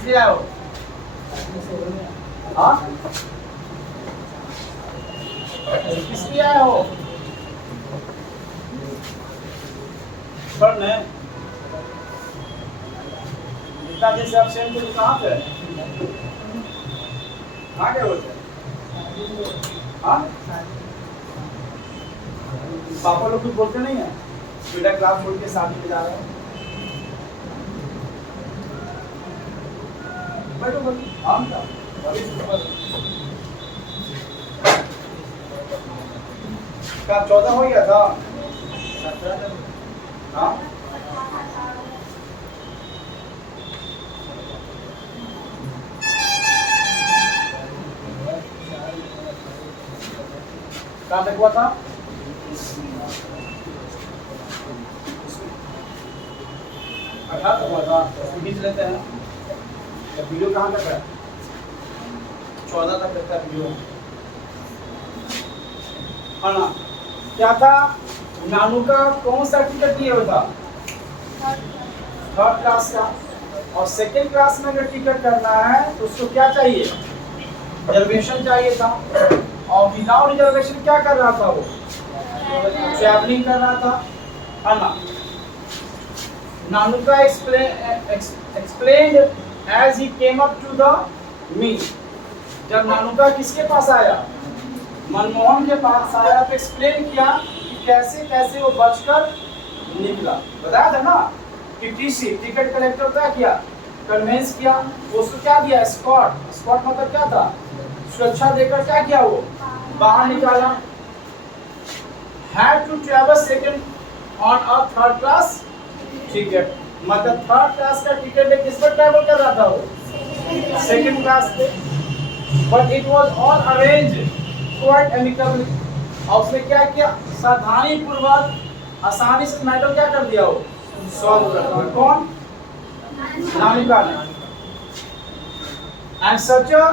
किस लिए आए हो? हाँ, किस लिए आए हो? पढ़ने। इतना दिन से आप सेम थे, कहाँ थे? कहाँ गए होते? हाँ, पापा लोग कुछ बोलते नहीं है? बेटा क्लास छोड़ के शादी में जा रहे हो? बैठो बैठो, आराम से। क्या 14 हो गया था? 17। हाँ, कहाँ तक हुआ था? 18 तक हुआ था। खींच लेते हैं। तो वीडियो कहाँ तक है? 14 तक रहता है वीडियो। है ना? क्या था? नानू का कौन सा टिकट दिया हुआ था? 3rd क्लास का। और 2nd क्लास में अगर टिकट करना है तो उसको क्या चाहिए? रिजर्वेशन चाहिए था। और विदाउट रिजर्वेशन क्या कर रहा था वो? ट्रैवलिंग कर रहा था। है ना? नानू का explained as he came up to the me. जब नानू का किसके पास आया? मनमोहन के पास आया तो एक्सप्लेन किया कि कैसे कैसे वो बचकर निकला। बताया था ना कि टीसी टिकट कलेक्टर क्या किया? कन्वेंस किया। उसको क्या दिया? स्कॉट। स्कॉट मतलब क्या था? सुरक्षा देकर क्या किया? वो बाहर निकाला। had to travel second on a 3rd class ticket. मतलब 3rd क्लास का टिकट ले किस पर ट्रैवल कर रहा था वो? 2nd क्लास पे। But it was all arranged quite amicably. और उसने क्या किया? सावधानी पूर्वक आसानी से मैटर क्या कर दिया? वो सॉल्व कर दिया। कौन? नामिका ने। And such a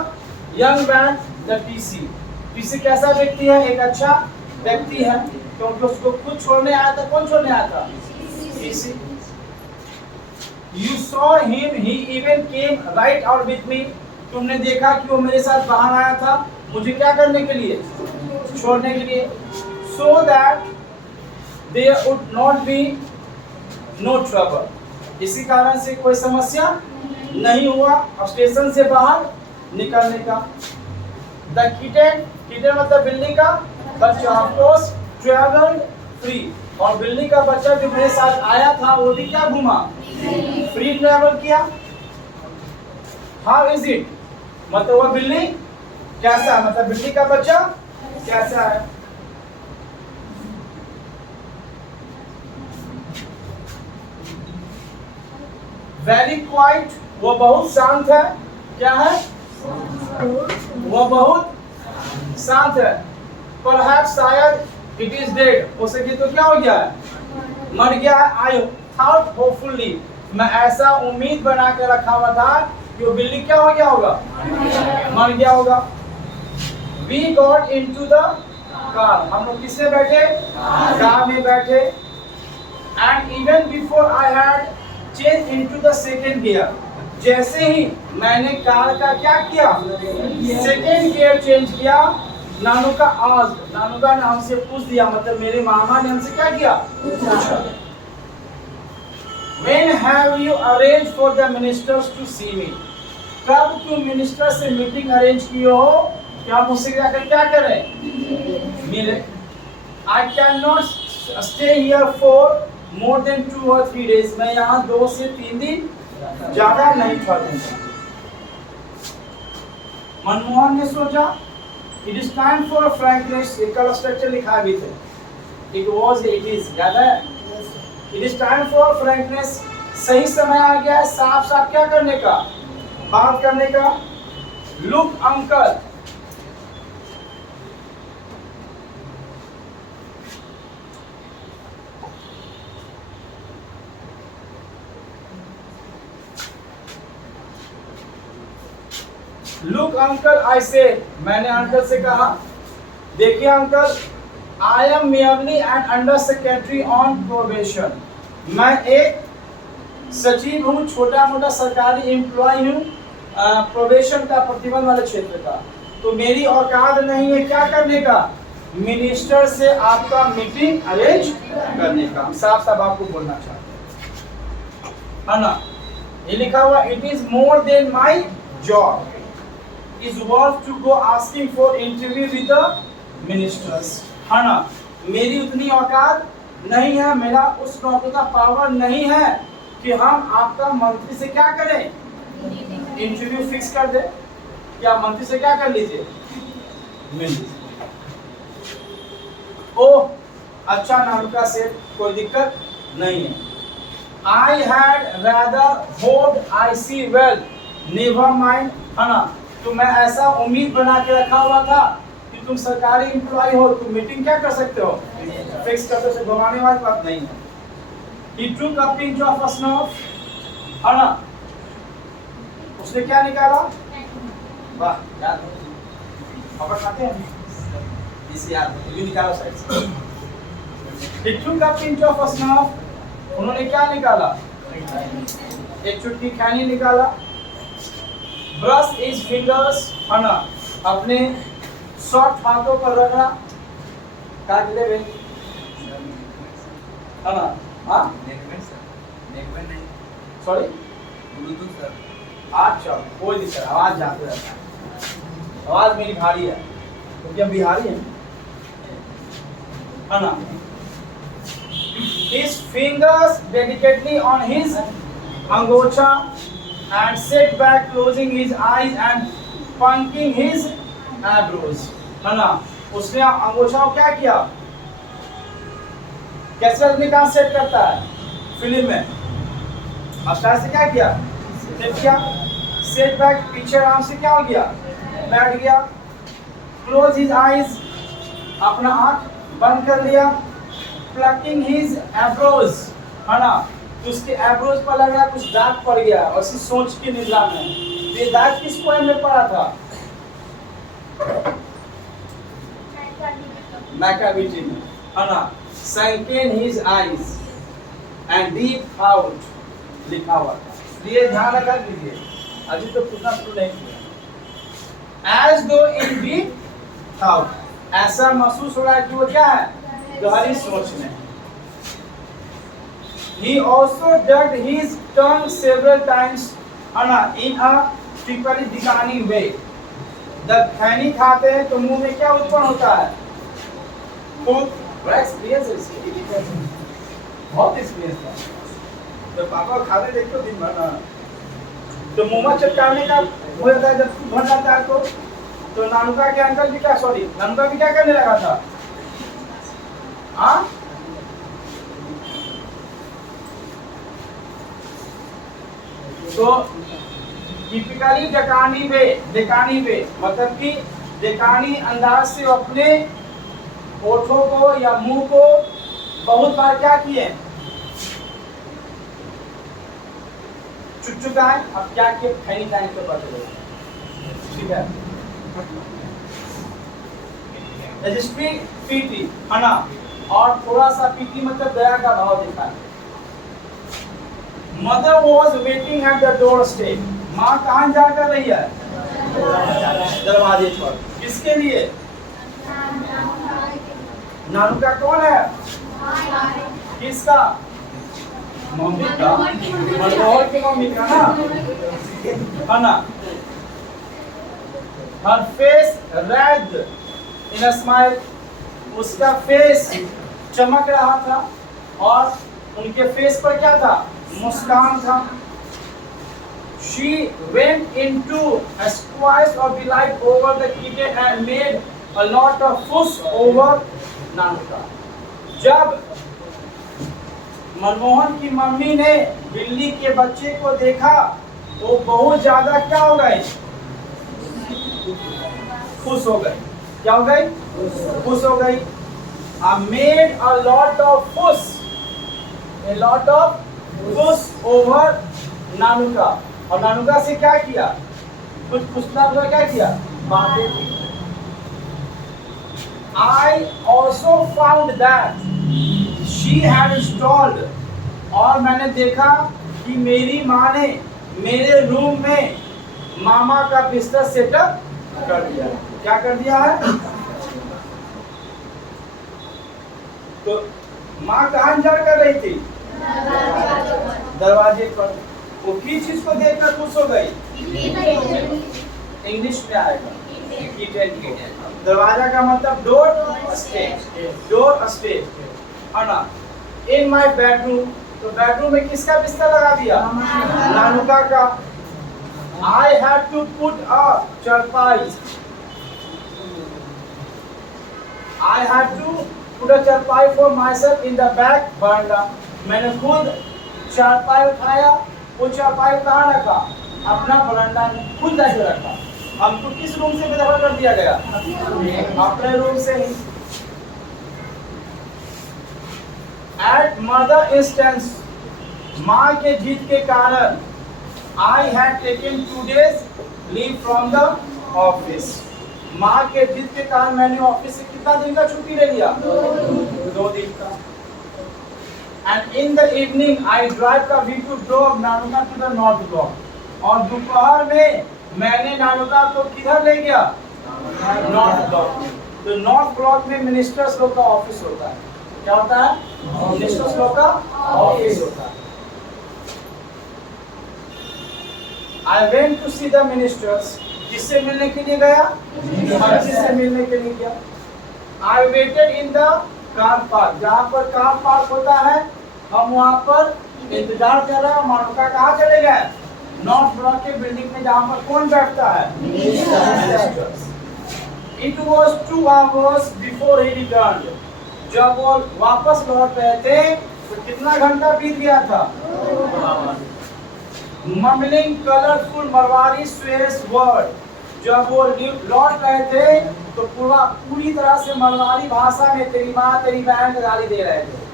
young man the TC. TC कैसा व्यक्ति है? एक अच्छा व्यक्ति है, क्योंकि उसको खुद छोड़ने आया था। कौन छोड़ने आया था? TC. You saw him, he even came right out with me. तुमने देखा कि वो मेरे साथ बाहर आया था, मुझे क्या करने के लिए? छोड़ने के लिए। So that there would not be no trouble. इसी कारण से कोई समस्या नहीं हुआ अब स्टेशन से बाहर निकलने का। The kitten, kitten मतलब बिल्ली का बच्चा, of course traveled free. और बिल्ली का बच्चा जो मेरे साथ आया था वो भी क्या घूमा? फ्री ट्रैवल किया। How is it? मतलब वह बिल्ली कैसा? मतलब बिल्ली का बच्चा कैसा है? वेरी क्वाइट, वो बहुत शांत है। क्या है? वो बहुत शांत है। परहैप्स शायद इट इज डेड। हो सके तो क्या हो गया है? मर गया है। आई थॉट होपफुली, मैं ऐसा उम्मीद बना के रखा हुआ था कि वो बिल्ली क्या हो गया होगा? मर गया होगा। We got into the car. हम लोग किसमें बैठे? कार में बैठे। And even before I had changed into the second gear. जैसे ही मैंने कार का क्या किया? सेकेंड गियर चेंज किया। नानू का आज, नानू का ने हमसे पूछ दिया, मतलब मेरे मामा ने हमसे क्या किया? पूछा। When have you arranged for the ministers to see me? कब तुम मिनिस्टर से मीटिंग अरेंज की हो कि आप मुझसे जाकर क्या करें? मिले। I cannot stay here for more than 2 or 3 days. मैं यहाँ 2 से 3 दिन ज्यादा नहीं ठहरूंगा। मनमोहन ने सोचा, it is time for frankness. एक कल स्ट्रक्चर लिखा भी थे। इट वॉज, इट इज, याद है? It is time for frankness. सही समय आ गया है साफ साफ क्या करने का? बात करने का। लुक अंकल, लुक अंकल आई से, मैंने अंकल से कहा, देखिए uncle, I am merely N under secretary on probation. मैं एक सचिव हूँ, छोटा मोटा सरकारी एम्प्लॉय हूँ प्रोबेशन का, प्रतिबंध वाले क्षेत्र का। तो मेरी औकात नहीं है क्या करने का, मिनिस्टर से आपका मीटिंग अरेंज करने का। साफ साफ आपको बोलना चाहते हैं, है ना। ये लिखा हुआ it is more than my job is worth to go asking for interview with the ministers, है ना। मेरी उतनी औकात नहीं है, मेरा उस नौकरी का पावर नहीं है कि हम आपका मंत्री से क्या करें, इंटरव्यू फिक्स कर दे। क्या मंत्री से क्या कर लीजिए, मिल लीजिए। ओह अच्छा नानुका से कोई दिक्कत नहीं है। I had rather hope I see well, never mind, है ना। तो मैं ऐसा उम्मीद बना के रखा हुआ था कि तुम सरकारी एम्प्लॉय हो, तुम मीटिंग क्या कर सकते हो, फिक्स कर सकते हो, घुमाने वाली बात नहीं है। He took a pinch of snuff, है ना। उसने क्या निकाला, वाह याद है, खबर खाते हैं इसे याद है, ये निकालो साइड से। He took a pinch of snuff, उन्होंने क्या निकाला, एक चुटकी खैनी निकाला। ब्रश इज फिंगर्स, है ना, अपने सॉफ्ट हाथों पर रखना, काट ले वे, है ना। हाँ सॉरी ब्लूटूथ सर, अच्छा कोई दिक्कत, आवाज जाते रहता है, आवाज मेरी भारी है क्योंकि हम बिहारी हैं, है ना। His fingers delicately on his अंगोछा and sat back closing his eyes and punking his eyebrows, है ना। उसने अंगोछा को क्या किया, कैसे आदमी कहाँ सेट करता है फिल्म में, अस्टार से क्या किया, सेट किया, सेट बैक, पीछे आराम से क्या हो गया, बैठ गया। क्लोज हिज आईज, अपना आंख बंद कर लिया। प्लकिंग हिज एब्रोज, है ना, तो उसके एब्रोज पर लग रहा है कुछ दाग पड़ गया, और इसी सोच की निद्रा में। ये दाग किस पोएम में पड़ा था, मैकाविटी में, है ना। Sunken his eyes and deep thought लिखा हुआ था, ये ध्यान रखा कीजिए, अभी तो पूछना शुरू नहीं किया। As though in deep thought, ऐसा महसूस हो रहा है कि वो क्या है, गहरी सोच में। He also dug his tongue several times, है ना, in a typically दिखानी way। जब खैनी खाते हैं तो मुंह में क्या उत्पन्न होता है, बड़ा एक्सपीरियंस है इसके, बहुत एक्सपीरियंस था। तो पापा खाते देखते हो दिन भर ना, तो मुंह में चटकाने का हो जाता है, जब भर जाता है तो नानुका के अंकल भी क्या, सॉरी नानुका भी क्या करने लगा था, हाँ तो टिपिकली डेकानी वे मतलब कि डेकानी अंदाज से अपने होठों को या मुंह को बहुत बार क्या किए, चुचुकाए। अब क्या किए, खैनी टाइम पे पढ़ते रहो, ठीक है। रजिस्ट्री पीटी, है ना, और थोड़ा सा पीटी मतलब दया का भाव दिखा। Mother was waiting at the door step, माँ कहाँ जा कर रही है, दरवाजे पर, किसके लिए, नानू का कौन है, किसका, मम्मी का, मनोहर की मम्मी का ना, है ना। Her face red in a smile, उसका फेस चमक रहा था और उनके फेस पर क्या था, मुस्कान था। She went into a squeeze of delight over the kitten and made a lot of fuss over नानुका। जब मनमोहन की मम्मी ने बिल्ली के बच्चे को देखा तो बहुत ज्यादा क्या हो गई, खुश हो गई। क्या हो गई, खुश हो गई। made a lot of fuss over नानुका, और नानुका से क्या किया, कुछ फुसला हुआ, क्या किया, बातें की। I also found that she had installed, और मैंने देखा कि मेरी माँ ने मेरे रूम में मामा का बिस्तर सेटअप कर दिया। क्या कर दिया है? तो माँ कहाँ इंतजार कर रही थी? दरवाजे पर। वो किस चीज को देखकर खुश हो गई? इंग्लिश में आएगा दरवाजा का मतलब डोर स्टेज, डोर स्टेज है ना। इन माय बेडरूम, तो बेडरूम में किसका बिस्तर लगा दिया? नानुका का। I had to put a charpai, I had to put a charpai for myself in the back baramda. मैंने खुद चारपाई उठाया। वो चारपाई कहाँ रखा? अपना बरामदा में खुद जाके रखा। हमको किस रूम से बेदखल कर दिया गया? अपने रूम से ही। एट मदर इंस्टेंस, माँ के जिद के कारण, I had taken 2 days leave from the office. माँ के जिद के कारण मैंने ऑफिस से कितना दिन का छुट्टी ले लिया? 2 दिन का। And in the evening I drive का V2 block Nanuka to the North Block. और दोपहर में मैंने नानुका को किधर ले गया? North Block. तो नॉर्थ ब्लॉक में मिनिस्टर्स लोग का ऑफिस होता है। क्या होता है? मिनिस्टर्स लोग का ऑफिस होता है। I went to see the ministers। किससे मिलने के लिए गया? मंत्री से मिलने के लिए गया। I waited in the car park। जहाँ पर कार पार्क होता है हम वहाँ पर इंतजार कर रहे हैं। नानुका कहाँ चले गए? नॉर्थ ब्लॉक के बिल्डिंग में जहाँ पर कौन बैठता है? Ministers. It was 2 hours before he returned। जब वो वापस लौट रहे थे तो कितना घंटा बीत गया था? Mumbling colourful Marwari Suez word. जब वो लौट रहे थे तो पूरी तरह से मरवाड़ी भाषा में तेरी माँ तेरी बहन को गाली दे रहे थे।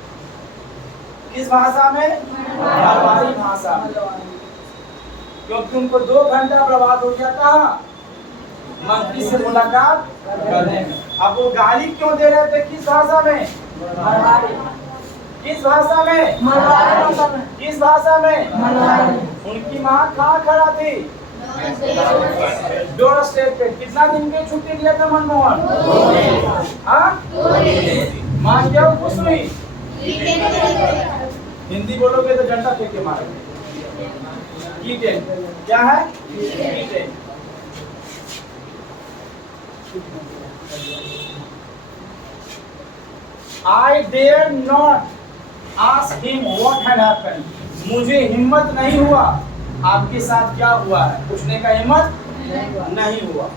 किस भाषा में? मरवाड़ी भाषा में। क्योंकि उनको 2 घंटा बर्बाद हो गया था मंत्री से मुलाकात करने में। अब वो गाली क्यों दे रहे थे? किस भाषा में? किस भाषा में? किस भाषा में? उनकी माँ कहाँ खड़ा थी? डोर स्टेज पे। कितना दिन की छुट्टी लिया था मनमोहन? हाँ? माँ क्यों खुश हुई? हिंदी बोलोगे तो डंडा फेंक के मारेंगे। क्या है? I dare not ask him what had happened। मुझे हिम्मत नहीं हुआ आपके साथ क्या हुआ है पूछने का, हिम्मत नहीं हुआ।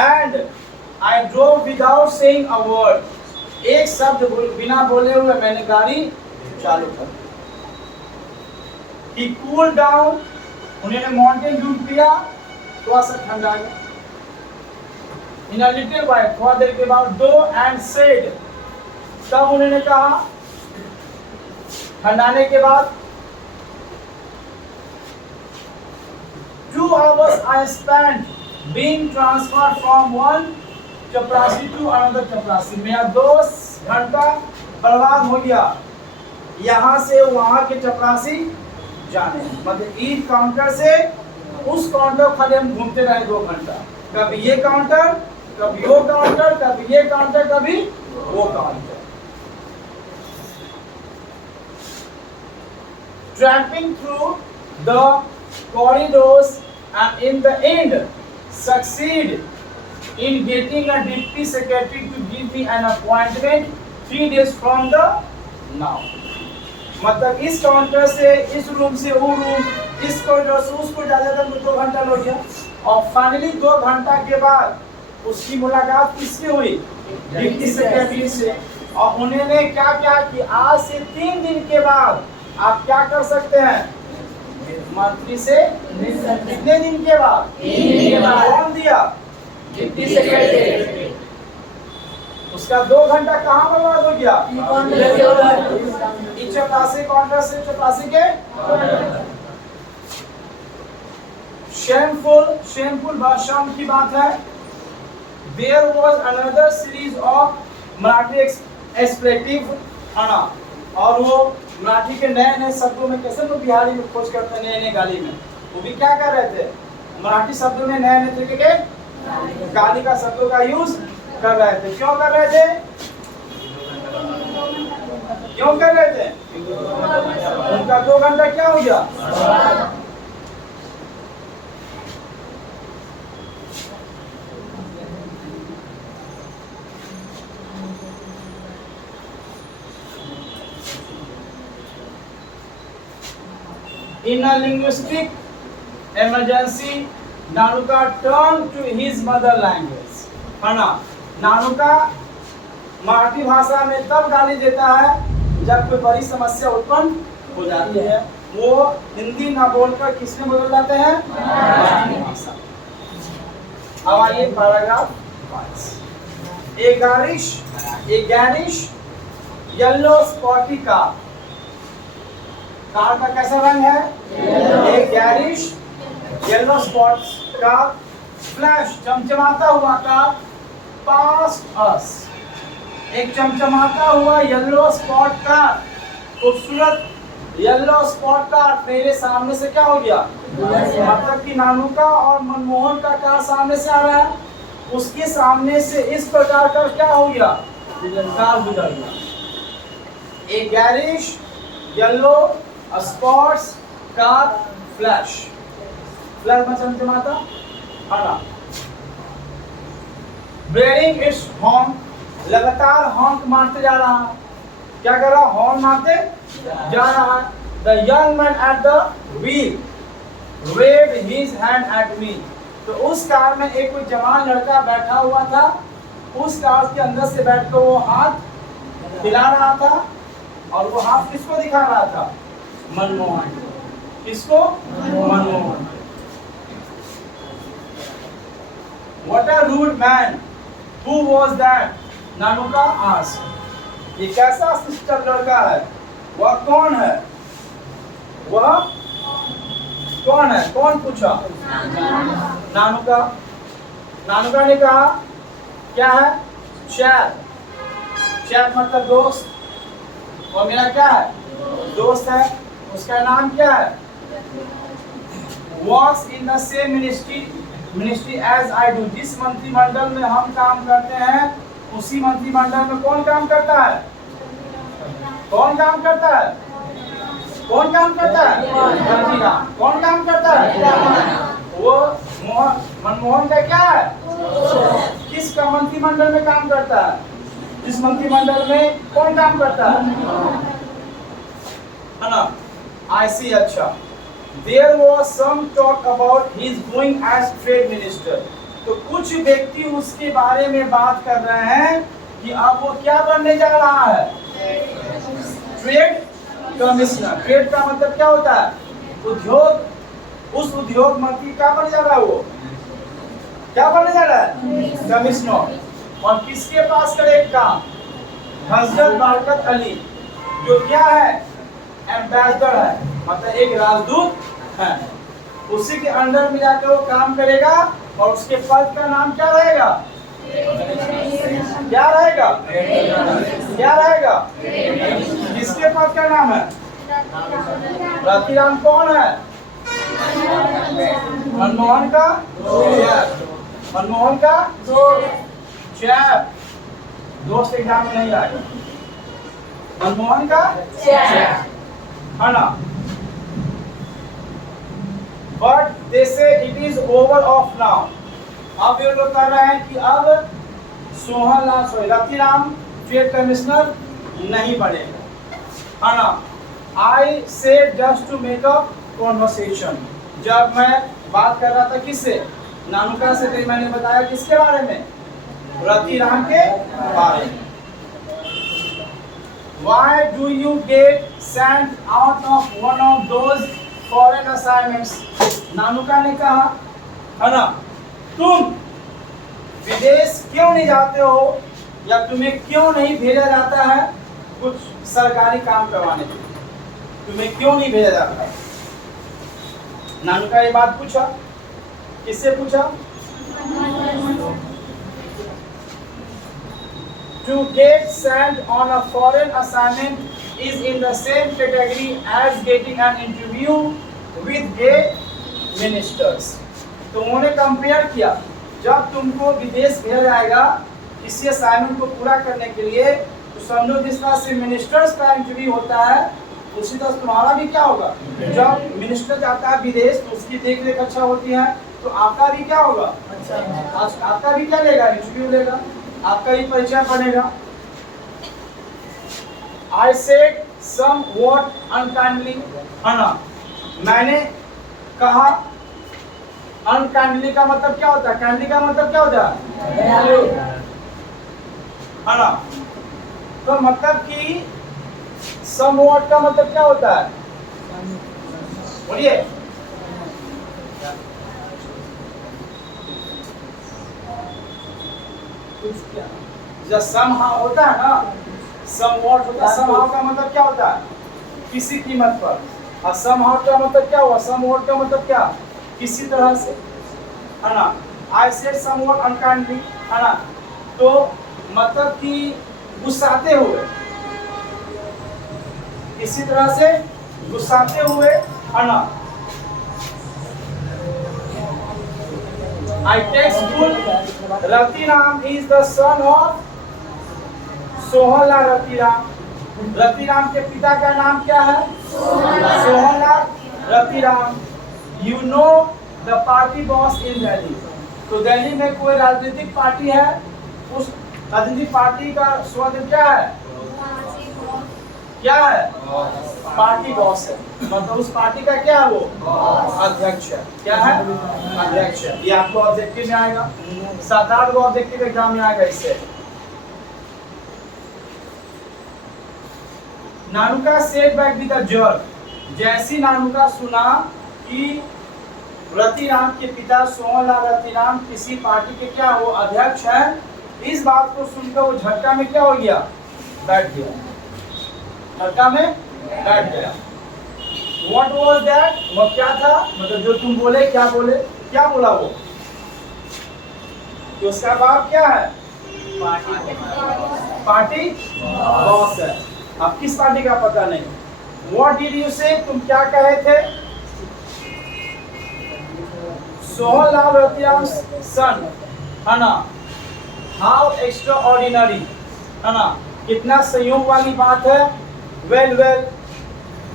And I drove without saying a word। एक शब्द बिना बोले हुए मैंने गाड़ी चालू कर दी। He cooled down। उन्होंने माउंटेन ड्यू पिया, थोड़ा सा ठंडा गया। In a little while, थोड़ा देर के बाद दो and said। तब उन्होंने कहा ठंडाने के बाद 2 hours I spent being transferred from one चपरासी to another चपरासी। मेरा 2 घंटा बर्बाद हो गया यहाँ से वहाँ के चपरासी जाने। मतलब एक काउंटर से उस काउंटर खाली हम घूमते रहे 2 घंटा। कभी ये काउंटर, कभी वो काउंटर, कभी ये काउंटर, कभी वो counter. Tramping through the corridors and in the end succeed in getting a deputy secretary to give me an appointment 3 days from the now। मतलब इस काउंटर से इस रूम से वो रूम, इस कॉरिडोर से उसको जाने तक 2 घंटा लग गया। और फाइनली 2 घंटा के बाद उसकी मुलाकात किससे हुई? डिप्टी सेक्रेटरी से। और उन्होंने क्या क्या कि आज से 3 दिन के बाद आप क्या कर सकते हैं? मंत्री से कितने दिन के बाद? 3 दिन के बाद। कौन दिया? Deputy secretary. उसका 2 घंटा कहाँ बर्बाद हो गया? चपरासी काउंटर से चपरासी के। शेमफुल बहुत शाम की बात है। There was another series of Marathi एक्सप्लेटिव आना। और वो मराठी के नए नए शब्दों में कैसे लोग बिहारी में खोज करते हैं नए नए गाली में। वो भी क्या कर रहे थे? मराठी शब्दों में नए नए तरीके के गाली का शब्दों का यूज कर रहे थे। क्यों कर रहे थे? क्यों कर रहे थे? उनका 2 घंटा क्या हो गया? In a linguistic emergency, नानुका turned to his mother language. है ना? नानुका मराठी भाषा में तब गाली देता है जब कोई बड़ी समस्या उत्पन्न हो जाती है। वो हिंदी ना बोलकर किसमें बदल जाते हैं? मराठी भाषा। अब आइए पैराग्राफ 5। ए गैरिश येलो स्पॉटी कार का कैसा रंग है? एक गैरिश येलो स्पॉट का फ्लैश चमचमाता हुआ कार पास्ट अस। एक चमचमाता हुआ येलो स्पॉट का खूबसूरत येलो स्पॉट का मेरे सामने से क्या हो गया? मतलब कि नानुका और मनमोहन का कार सामने से आ रहा है, उसके सामने से इस प्रकार का क्या हो गया? कार गुजर गया। एक garish yellow spots car flash में चमचमाता हरा। ब्रेडिंग इट्स हॉर्न, लगातार हॉर्न मारते जा रहा है। क्या कर रहा? हॉर्न मारते जा रहा है। The young man at the wheel waived his hand at me. तो उस कार में एक कोई जवान लड़का बैठा हुआ था, उस कार के अंदर से बैठकर वो हाथ हिला रहा था, और वो हाथ किसको दिखा रहा था? मनमोहन। किसको? Manmohan. What a rude man! Who was that? नानुका asked. ये कैसा शिष्ट लड़का है? वह कौन है? वह कौन है? कौन पूछा? नानुका ने कहा क्या है? चैप मतलब दोस्त, और मेरा क्या है? दोस्त है। उसका नाम क्या है? Works in the same ministry as I do. जिस मंत्रिमंडल में हम काम करते हैं, उसी मंत्रिमंडल में कौन काम करता है? कौन काम करता है? कौन काम करता है? रतिराम। कौन काम करता है? वो मनमोहन का क्या है? किस का मंत्रिमंडल में काम करता है? जिस मंत्रिमंडल में कौन काम करता है ना? I see. अच्छा, there was some talk about his going as trade minister. तो कुछ व्यक्ति उसके बारे में बात कर रहे हैं कि अब वो क्या बनने जा रहा है? Trade commissioner. ट्रेड का मतलब क्या होता है? उद्योग। उस उद्योग मंत्री क्या बनने जा रहा है? वो क्या बनने जा रहा है? कमिश्नर। और किसके पास करे काम? हजरत बरकत अली, जो क्या है? एम्बेसडर है, मतलब एक राजदूत है। उसी के अंडर में जाकर वो काम करेगा, और उसके पद का नाम क्या रहेगा? क्या रहेगा? क्या रहेगा? किसके पद का नाम है? रतिराम कौन है? मनमोहन का मनमोहन का चैप। दोस्त एग्जाम में नहीं आएगा। मनमोहन का चैप है ना? But they say it is over of now. अब ये लोग कह रहे हैं कि अब रतिराम ट्रेड कमिश्नर नहीं बनेगा, है ना? I said just to make a conversation. जब मैं बात कर रहा था किससे? नानुका से। तो मैंने बताया किसके बारे में? रतिराम के बारे में। Why do you get sent out of one of those foreign assignments? नानुका ने कहा, है ना, तुम विदेश क्यों नहीं जाते हो, या तुम्हें क्यों नहीं भेजा जाता है कुछ सरकारी काम करवाने के लिए? तुम्हें क्यों नहीं भेजा जाता है? नानुका ये बात पूछा। किससे पूछा? To get sent on a foreign assignment is in the same category as getting an interview with a ministers. तो उन्होंने कंपेयर किया, जब तुमको विदेश भेजा जाएगा किसी असाइनमेंट को पूरा करने के लिए, तो समझो जिस तरह से मिनिस्टर्स का इंटरव्यू होता है उसी तरह तुम्हारा भी क्या होगा। जब मिनिस्टर जाता है विदेश तो उसकी देख रेख अच्छा होती है, तो आपका भी क्या होगा अच्छा, आपका भी क्या लेगा, इंटरव्यू लेगा, आपका भी परिचय बनेगा। I said somewhat unkindly, है ना, मैंने कहा। अनकाइंडली का मतलब क्या होता है, काइंडली का मतलब क्या होता है, दयालु, है ना। तो मतलब कि समवॉट का मतलब क्या होता है, बोलिए। जब समहाउ होता है ना, समवॉट होता है, समहाउ का मतलब क्या होता है, किसी कीमत पर। और समहाउ का मतलब क्या हुआ, समवॉट का मतलब क्या, किसी तरह से, है ना। आई सेड समवॉट अनकाइंडली, है ना, तो मतलब कि गुस्साते हुए, किसी तरह से गुस्साते हुए, है ना। I textful Ratiram is the son of Sohanlal Ratiram. Ratiram के पिता का नाम क्या है, Sohanlal Ratiram. You know the party boss in Delhi। तो दिल्ली में कोई राजनीतिक पार्टी है, उस राजनीतिक पार्टी का स्वागत क्या है, क्या है, पार्टी बॉस है, मतलब उस पार्टी का क्या है, वो अध्यक्ष है। क्या है, अध्यक्ष है। ये आपको ऑब्जेक्टिव में आएगा, 7-8 को ऑब्जेक्टिव एग्जाम में आएगा इससे। नानुका सेट बैक विद द जज। जैसी नानुका सुना कि रतिराम के पिता सोहनलाल रतिराम किसी पार्टी के क्या वो अध्यक्ष है, इस बात को सुनकर वो झटका में क्या हो गया, बैठ गया, झटका में बैठ गया। What was that? वो क्या था, मतलब जो तुम बोले, क्या बोले, क्या बोला वो, तो उसका बाप क्या है, पार्टी बॉस है। अब किस पार्टी का पता नहीं। What did you say? तुम क्या कहे थे, सोहनलाल रतिराम सन, है ना। How extraordinary, है ना, कितना संयोग वाली बात है। Well,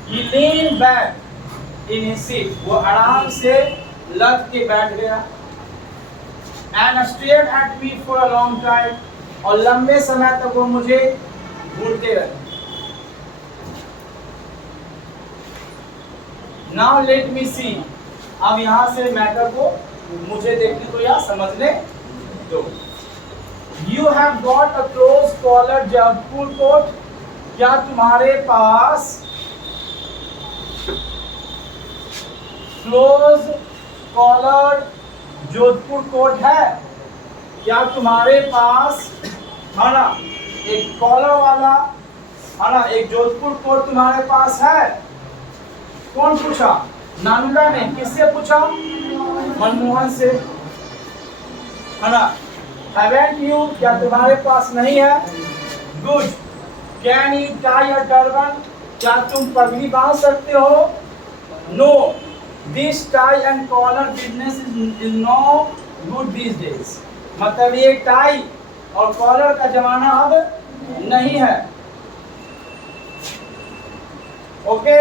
he leaned back in his seat। वो आराम से लग के बैठ गया। And stared at me for a long time। और लंबे समय तक वो मुझे घूरते रहे। Now let me see। अब यहाँ से मैटर को मुझे देखने दो या समझने दो। You have got a close collared Jaipur coat। क्या तुम्हारे पास क्लोज कॉलर जोधपुर कोट है, क्या तुम्हारे पास, है ना, एक कॉलर वाला, है ना, एक जोधपुर कोट तुम्हारे पास है। कौन पूछा, नानुका ने। किससे पूछा, मनमोहन से, है ना। हैवेंट यू, क्या तुम्हारे पास नहीं है। Good. Can you tie a turban, क्या तुम पगड़ी बांध सकते हो। No, this tie and collar business is no good these days. मतलब ये टाई और कॉलर का जमाना अब नहीं है। ओके,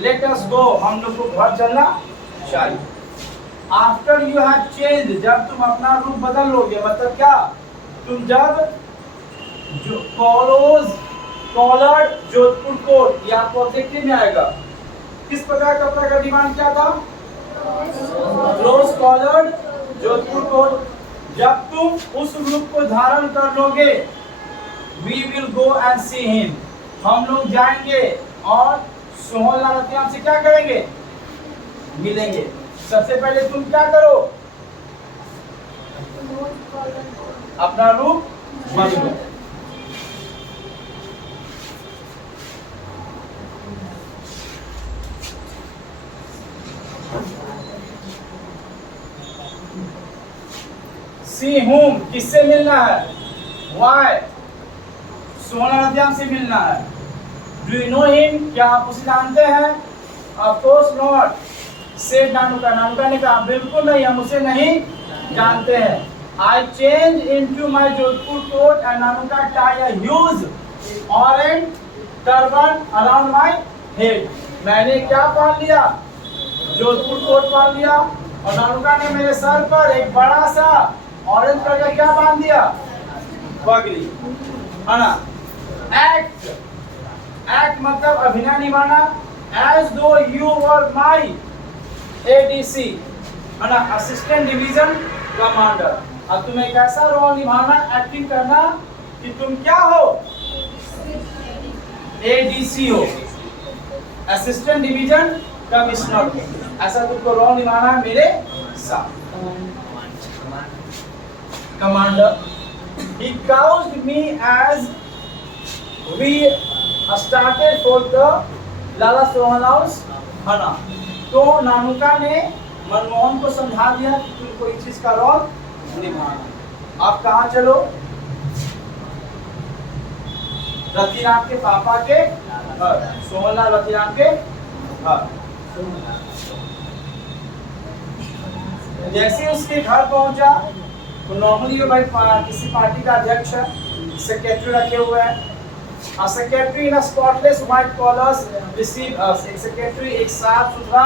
लेट अस गो, हम लोग को घर चलना चाहिए। आफ्टर यू हैव चेंज, जब तुम अपना रूप बदल लोगे, मतलब क्या, तुम जब जो कॉलर्ड जोधपुर कोट, ये आपको ऑब्जेक्टिव में आएगा। किस प्रकार कपड़ा का डिमांड क्या था, क्लोज कॉलर्ड जोधपुर कोट। जब तुम उस रूप को धारण कर लोगे, we will go and see him, हम लोग जाएंगे और सोहनलाल रतिराम से क्या करेंगे, मिलेंगे। सबसे पहले तुम क्या करो, अपना रूप बदलो। सी होम, किससे मिलना है, वाई, सोहनलाल रतिराम से मिलना है। डू यू नो हिम, क्या आप उसे जानते हैं। Of course not, said Nanuka, Nanuka ने कहा बिल्कुल नहीं, हम उसे नहीं जानते हैं। I change into my Jodhpur coat and Nanuka tie a huge orange turban around my head. मैंने क्या पहन लिया? जोधपुर कोट पहन लिया, और नानुका ने मेरे सर पर एक बड़ा सा ऑरेंज कलर का क्या बांध दिया? पगड़ी, है ना। एक्ट, एक्ट मतलब अभिनय निभाना, एज दो यू वर माई एडीसी, है ना, असिस्टेंट डिवीजन कमांडर। अब तुम्हें कैसा रोल निभाना, एक्टिंग करना कि तुम क्या हो? एडीसी हो, असिस्टेंट डिवीजन कमिश्नर हो। ऐसा तुमको रोल निभाना है मेरे साथ। Commander, he caused me as we started for the Lala Sohan house, है ना। तो नानुका ने मनमोहन को समझा दिया कि तुमको इस चीज का रोल निभाना। आप कहाँ चलो? रतिराम के पापा के घर, सोहनलाल रतिराम के घर। जैसे उसके घर पहुंचा तो नॉर्मली भाई किसी पार्टी का अध्यक्ष सेक्रेटरी रखे हुए हैं। A secretary in a spotless white collars received us. एक सेक्रेटरी एक साफ सुथरा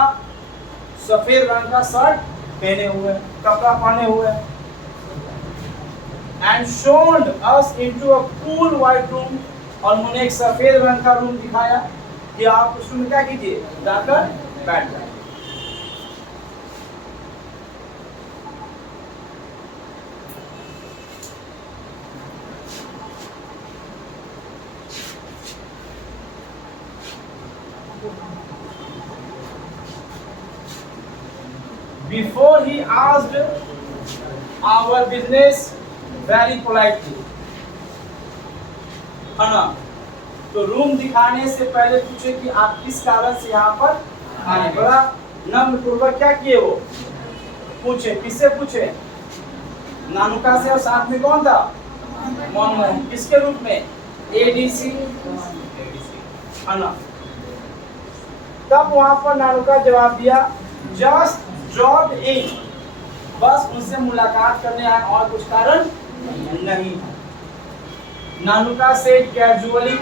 सफेद रंग का शर्ट पहने हुए, कपड़ा पहने हुए, and shown us into a cool white room, और उन्होंने एक सफेद रंग का रूम दिखाया कि आप उस रूम में क्या कीजिए, जाकर बैठ जाए। Before he asked our business very politely, है ना। तो रूम दिखाने से पहले पूछे कि आप किस कारण से यहाँ पर आए। बड़ा नम्र पूर्वक क्या किए वो पूछे। किससे पूछे? नानुका से, और साथ में कौन था? मनमोहन। किसके रूप में? एडीसी, है ना। तब वहां पर नानुका जवाब दिया, जस्ट ड्रॉप इन, बस उनसे मुलाकात करने आए और कुछ कारण नहीं। नानुका से कैजुअली,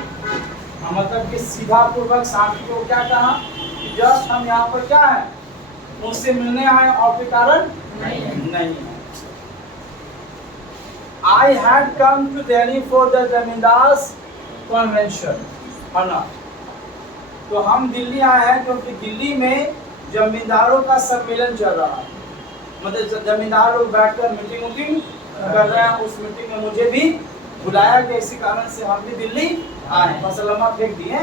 मतलब कि सीधा पूर्वक शांति को क्या कहा कि जस्ट हम यहाँ पर क्या है, उनसे मिलने आए और कोई कारण नहीं। I had come to Delhi for the zamindars convention, है ना। तो हम दिल्ली आए हैं क्योंकि दिल्ली में जमींदारों का सम्मेलन चल रहा है, मतलब जमींदार लोग बैठकर मीटिंग कर रहे हैं। उस मीटिंग में मुझे भी बुलाया गया, इसी कारण से हम भी दिल्ली आए। मसलमा फेंक दिए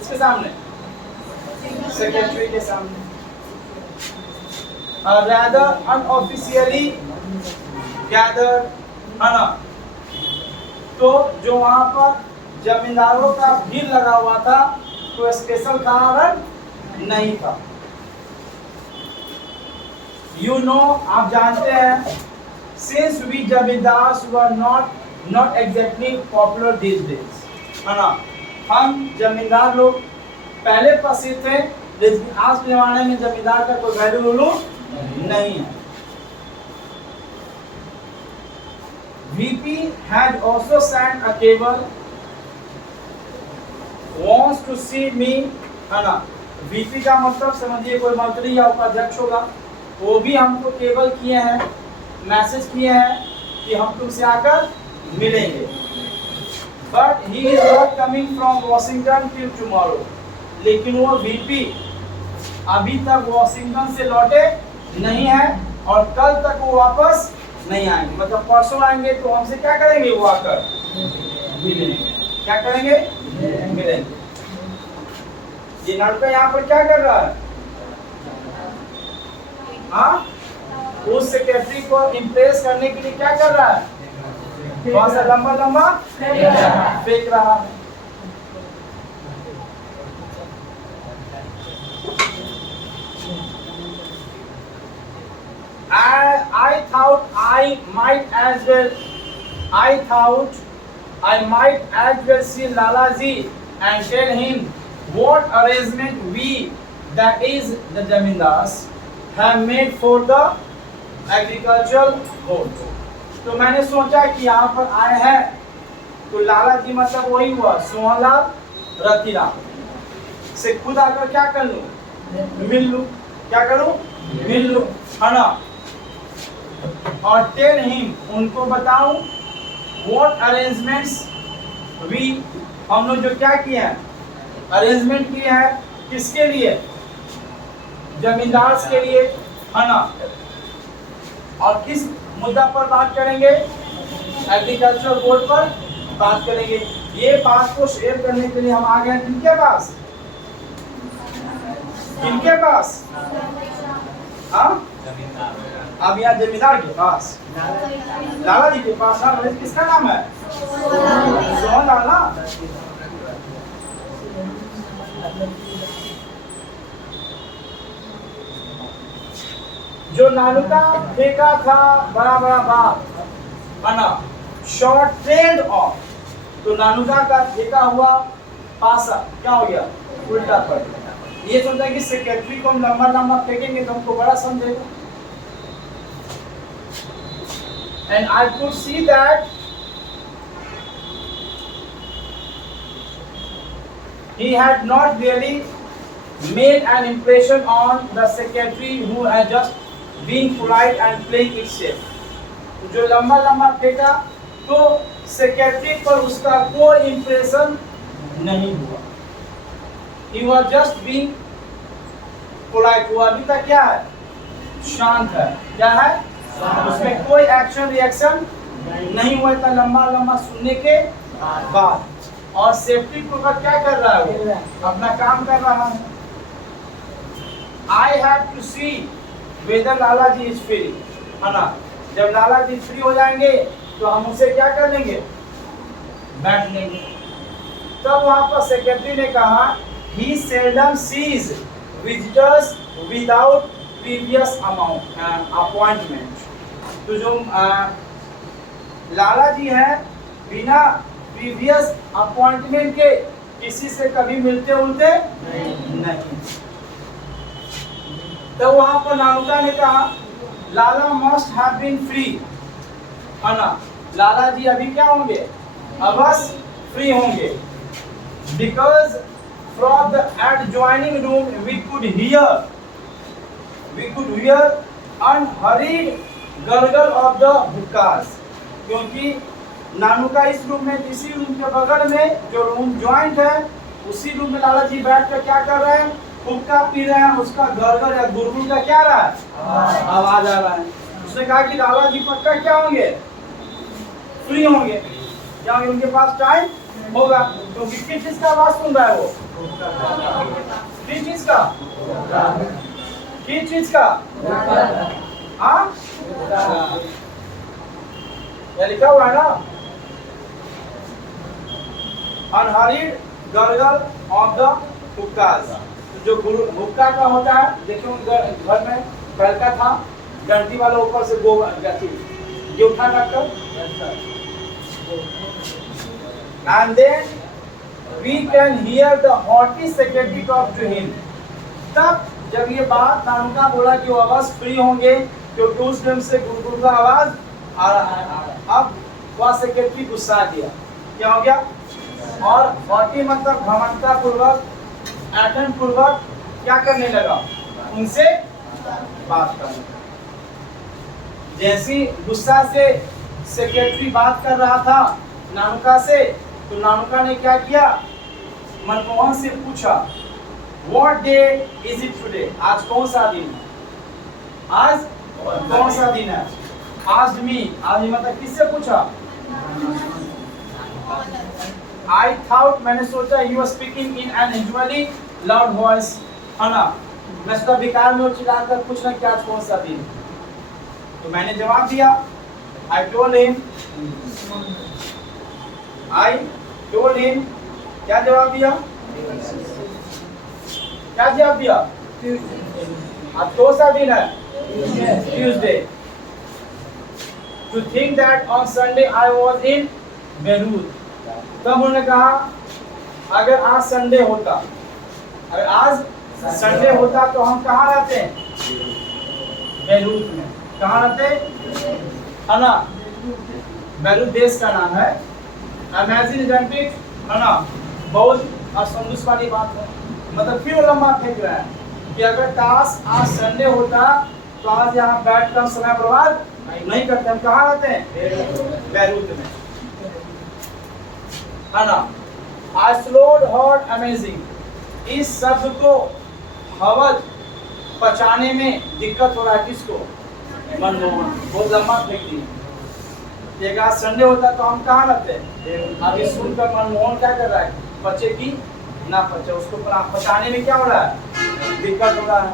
इसके सामने, सेक्रेटरी के सामने। rather unofficially gathered, है ना। तो जो वहाँ पर जमींदारों का भीड़ लगा हुआ था, तो स्पेशल कारण नहीं था। You know, आप जानते हैं, since we zamindars were not exactly popular these days, है ना। हम जमींदार लोग पहले प्रसिद्ध थे, लेकिन आज के जमाने में जमींदार का कोई वैल्यू नहीं है। VP had also sent a cable, wants to see me, है ना। VP का मतलब समझिए कोई मंत्री या उपाध्यक्ष होगा, वो भी हमको केबल किए हैं, मैसेज किए हैं कि हम तुमसे आकर मिलेंगे। But he is not coming from Washington till tomorrow, लेकिन वो VP अभी तक वॉशिंगटन से लौटे नहीं है और कल तक वो वापस नहीं आएंगे, मतलब परसों आएंगे। तो हमसे क्या करेंगे? वो आकर मिलेंगे। क्या करेंगे? मिलेंगे। ये लड़का यहाँ पर क्या कर रहा है? हाँ, उस सेक्रेटरी को इम्प्रेस करने के लिए क्या कर रहा है? थोड़ा सा लंबा लंबा फेंक रहा है। I thought I might as well see Lala ji and tell him what arrangement we that is the zamindars have made for the agricultural vote. तो मैंने सोचा कि यहाँ पर आए हैं तो लाला जी मतलब वही हुआ सोहनलाल रतीराम से खुद आकर क्या कर लूं मिल लूं, क्या करूं मिल लूं, है ना। और टेल हिम उनको बताऊं व्हाट अरेंजमेंट्स वी हम लोग जो क्या किए हैं अरेंजमेंट किए हैं किसके लिए जमींदार के लिए, है ना। और किस मुद्दा पर बात करेंगे एग्रीकल्चर बोर्ड पर बात करेंगे। ये बात को शेयर करने के लिए हम आ गए किनके पास, किनके पास, हाँ अब यहाँ जमींदार के पास लाला जी के पास। हाँ किसका नाम है सोहनलाल ना। जो नानुका फेंका था बड़ा बड़ा बाप बना शॉर्ट ट्रेंड ऑफ, तो नानुका का फेंका हुआ पासा क्या हो गया उल्टा पड़ गया। ये सोचता है कि सेक्रेटरी को हम लंबा लंबा फेंकेंगे तो हमको बड़ा समझेगा। And I could see that he had not really made an impression on the secretary who had just been polite and playing it safe. जो लंबा लंबा फेंका तो सेक्रेटरी पर उसका कोई इंप्रेशन नहीं हुआ। He was just being polite. वो अभी तक क्या है शांत है, क्या है उसमें कोई एक्शन रिएक्शन नहीं हुआ था लंबा लंबा सुनने के बाद। और सेफ्टी पूर्वक क्या कर रहा है वो अपना काम कर रहा है। I have to see whether Lala ji is free, है ना। जब लाला जी फ्री हो जाएंगे तो हम उसे क्या कर लेंगे बैठ लेंगे। तब वहां पर सेक्रेटरी ने कहा he seldom sees visitors without previous appointment. तो जो लाला जी है बिना प्रीवियस अपॉइंटमेंट के किसी से कभी मिलते उलते नहीं। तो वहां पर नानुका ने कहा लाला मस्ट हैव बीन फ्री, है ना। लाला जी अभी क्या होंगे अवश्य फ्री होंगे। Because from the adjoining room we could hear unhurried gurgle of the hookahs. क्योंकि नानुका इस रूम में इसी रूम के बगल में जो रूम ज्वाइंट है उसी रूम में लाला जी बैठ कर क्या कर रहे हैं हुक्का पी रहे हैं। उसका गरगल या गुरगुर का क्या रहा है आवाज आ रहा है। उसने कहा कि लाला जी पक्का क्या होंगे फ्री होंगे, क्या होंगे उनके पास टाइम होगा। क्योंकि किस चीज का आवाज सुन रहा है वो किस चीज का, किस चीज का, हाँ लिखा हुआ है ना अनहरीड गरगल ऑफ द हुक्कास। जो हुक्का का होता है देखो घर में पहल का था डंडी वाला ऊपर से ये उठा रखकर and then we can hear the haughty secretary talk to him. तब जब ये बात नानुका बोला कि वो आवाज फ्री होंगे क्योंकि उस टाइम से गुरगुर का आवाज आ रहा है। अब वह सेक्रेटरी गुस्सा किया, क्या हो गया और हॉटी मतलब घमंडता पूर्वक एटन पूर्वक क्या करने लगा उनसे बात करने। जैसी गुस्सा से सेक्रेटरी बात कर रहा था नानुका से तो नानुका ने क्या किया मनमोहन से पूछा what day is it today, आज कौन सा दिन है, आज कौन सा दिन है। आज मतलब किससे पूछा I thought मैंने सोचा he was speaking in an unusually loud voice, है ना। मैं उसका बेकार में चिल्लाकर पूछना क्या आज कौन सा दिन। तो मैंने जवाब दिया I told him क्या जवाब दिया, क्या जवाब दिया आज कौन सा दिन है Tuesday. To think that on Sunday I was in Beirut. तब उन्होंने कहा अगर आज संडे होता, अगर आज संडे होता तो हम कहाँ रहते हैं? बेरूत में। कहाँ रहते है ना? बेरूत देश का नाम है। अमेजिंग जंपिक है ना, बहुत असमंजस वाली बात है। मतलब क्यों लंबा फेंक रहा है कि अगर काश आज संडे होता तो आज यहाँ बैठ कर समय बर्बाद नहीं करते। हम कहाँ रहते हैं? बेरूत में, है ना। आई स्लोड हॉट अमेजिंग, इस शब्द को हवज पचाने में दिक्कत हो रहा है किसको? मनमोहन। बहुत लंबा फेंक दिया। एक आज संडे होता तो हम कहाँ रहते हैं? अभी सुनकर मनमोहन क्या कर रहा है? पचे की ना पचे, उसको पचाने में क्या हो रहा है? दिक्कत हो रहा है।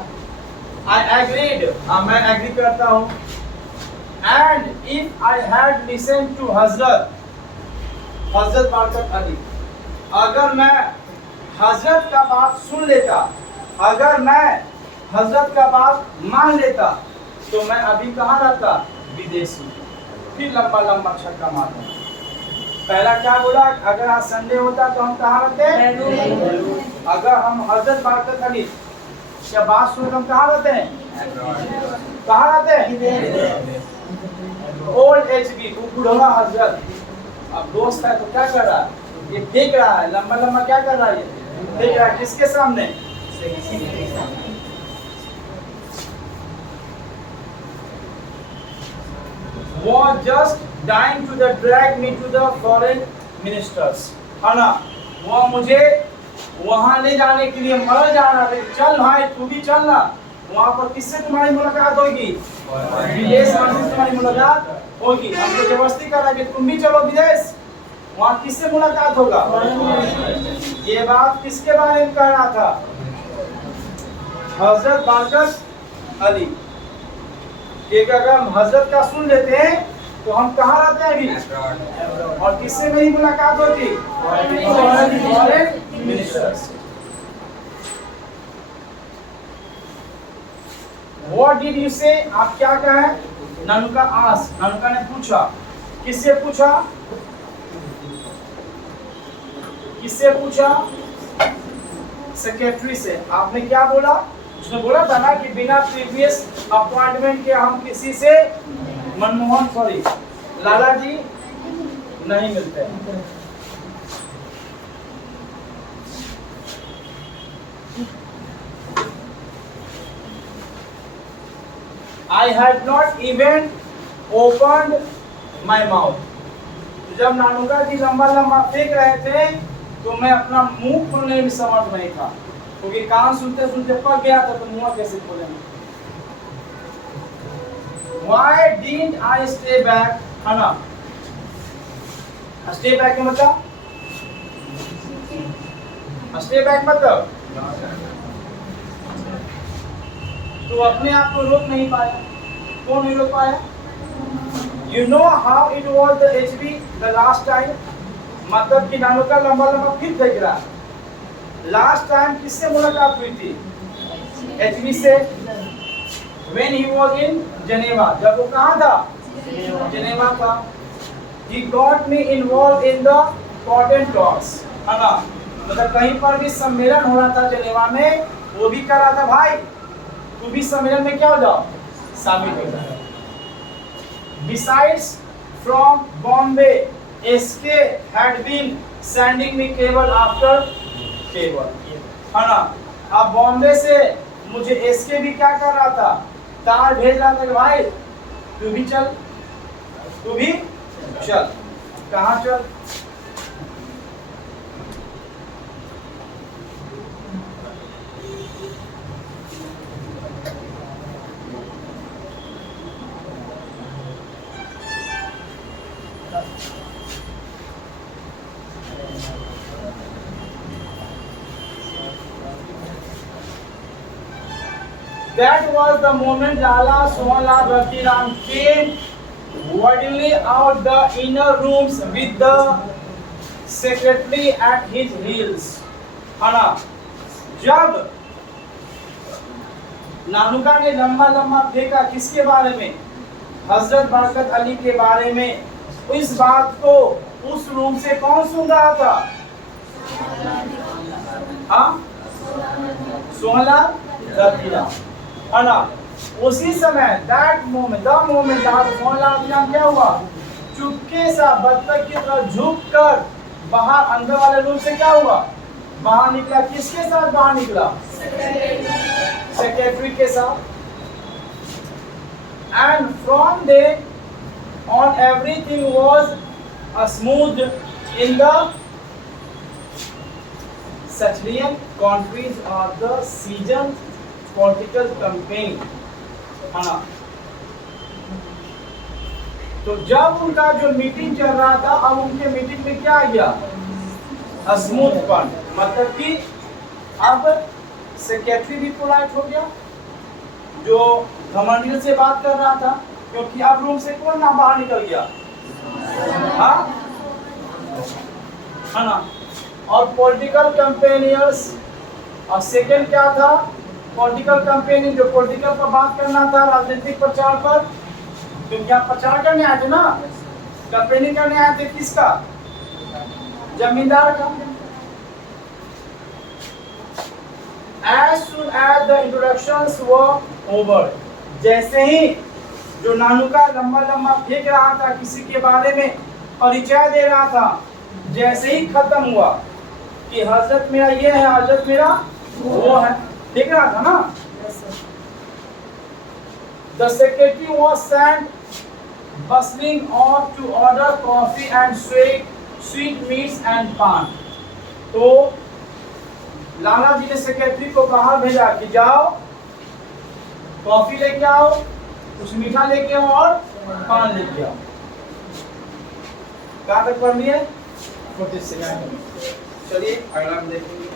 आई एग्रीड, मैं एग्री करता हूँ। And if I had listen to Hazrat, Hazrat Barkat Ali, अगर मैं हजरत का बात सुन लेता, अगर मैं हजरत का बात मान लेता तो मैं अभी कहाँ रहता? विदेश में। फिर लंबा लंबा छक्का मारता। पहला क्या बोला? अगर आज संडे होता तो हम कहाँ रहते? अगर हम हजरत बरकत अली की बात सुन, हम कहाँ रहते हैं? कहाँ रहते हैं? ओल्ड एचबी, बुढ़वा हजरत। अब दोस्त है तो क्या कर रहा है? ये फेंक रहा है, लंबा लंबा क्या कर रहा है? ये फेंक रहा है। किसके सामने? was just dying to the drag me to the foreign ministers, है ना। वो मुझे वहां ले जाने के लिए मर जा रहा था। चल भाई तू भी चल ना, वहां पर किससे तुम्हारी मुलाकात होगी? विदेश मंत्री से तुम्हारी मुलाकात होगी। हम तो जबरदस्ती कर रहा है कि तुम भी चलो विदेश। वहां किससे मुलाकात होगा? ये बात किसके बारे में कह रहा था? हजरत बरकत अली। एक अगर हम हजरत का सुन लेते हैं तो हम कहाँ रहते हैं अभी? और किससे मेरी मुलाकात होती? Foreign ministers. What did you say? आप क्या कहे? ननुका आस, ननुका ने पूछा। किससे पूछा? किससे पूछा? सेक्रेटरी से। आपने क्या बोला? उसने बोला था ना कि बिना प्रीवियस अपॉइंटमेंट के हम किसी से मनमोहन सॉरी लाला जी नहीं मिलते। I had not even opened my mouth. जब नानुका जी लंबा लंबा फेंक रहे थे तो मैं अपना मुंह खोलने में समर्थ नहीं था, क्योंकि कान सुनते सुनते पक गया था तो मुंह कैसे खोलेंगे। Why didn't I stay back? है ना, stay back मतलब stay back मतलब तो अपने आप को रोक नहीं पाया। कौन नहीं रोक पाया? You know how it was the HB the last time? मतलब कि नानू का लंबा लंबा फिर देख रहा। लास्ट टाइम किससे मुलाकात हुई थी? HB से। When he was in Geneva, जब वो कहाँ था? Geneva था। He got me involved in the cotton talks, है ना। मतलब कहीं पर भी सम्मेलन हो रहा था जेनेवा में, वो भी कर रहा था भाई तू भी सम्मेलन में क्या हो जाओ, शामिल हो जाओ। Besides from Bombay, SK had been sending me cable after cable, है ना। अब बॉम्बे से मुझे SK भी क्या कर रहा था? तार भेज रहा था कि भाई तू भी चल, तू भी चल। कहाँ चल? That was the moment Lala Sohanlal Bhartiram came waddling out the inner rooms with the secretary at his heels, है ना। जब नानुका ने लंबा लंबा फेंका किसके बारे में? हजरत बरकत अली के बारे में। इस बात को उस रूम से कौन सुन रहा था? हाँ, 16 रख दिया, है ना। उसी समय दैट मोमेंट द मोमेंट सोहला क्या हुआ, चुपके सा बत्तख की तरह झुक कर बाहर अंदर वाले रूम से क्या हुआ, बाहर निकला। किसके साथ बाहर निकला, सेक्रेटरी के साथ। And from they on everything was smooth in the Sicilian countries are the season political campaign, है ना। तो जब उनका जो मीटिंग चल रहा था, अब उनके मीटिंग में क्या आ गया, स्मूथपन, मतलब कि अब सेक्रेटरी भी पोलाइट हो गया, जो कमांडर से बात कर रहा था, क्योंकि अब रूम से कौन ना बाहर निकल गया, हाँ, है ना। और पॉलिटिकल कैंपेनियर्स, और सेकंड क्या था, पॉलिटिकल कैंपेनिंग, जो पॉलिटिकल पर बात करना था, राजनीतिक प्रचार पर, क्योंकि आप प्रचार करने आए थे ना, कैंपेनिंग करने आए थे किसका, जमींदार का। As soon as the introductions were over, जैसे ही जो नानू का लंबा लंबा फेंक रहा था, किसी के बारे में परिचय दे रहा था, जैसे ही खत्म हुआ कि हजरत मेरा ये है, हजरत मेरा वो है, देख रहा था ना। The secretary was sent bustling off to order coffee and sweetmeats and pan. तो लाला जी ने सेक्रेटरी को बाहर भेजा कि जाओ कॉफी लेके आओ, कुछ मीठा लेके आओ और पान लेके आओ। कहाँ तक पढ़ लिए, चलिए अगला हम देखेंगे।